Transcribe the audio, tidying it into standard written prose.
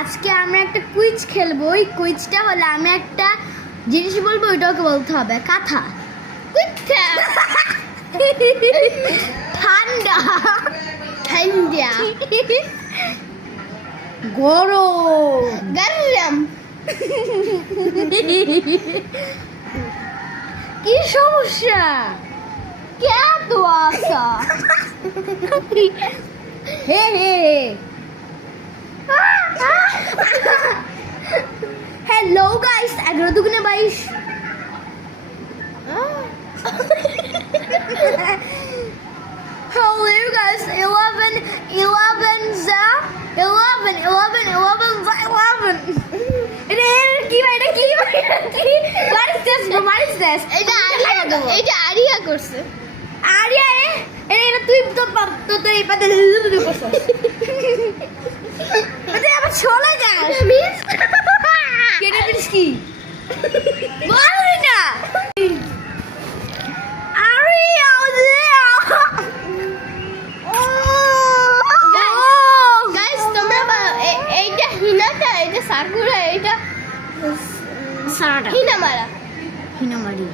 আজকে আমরা একটা কুইজ খেলবো। ওই কুইজটা হলো আমি একটা জিনিস বলবো, ওইটাকে বলতে হবে কাঁথা। ঠান্ডা ঠান্ডা গরম গরম। কি সমস্যা? কে তো আসা হে হে। হ্যালো গাইস, 11 দুগুণে 22। Hello guys, 11 za 11 za 11. এটা কি ভাই, এটা কি ভাই, what is this bro, what is this? এটা আরিয়া করছে। আরিয়া এটা তুই তো এই পাতে লুলু করছিস। এটা আবার চলে যাস কেটে দিস কি বল না। আরিয়া গাইস তোমরা এইটা হিনাটা, এটা সাকুরা, এটা সারাটা হিনামারা। হিনামারি।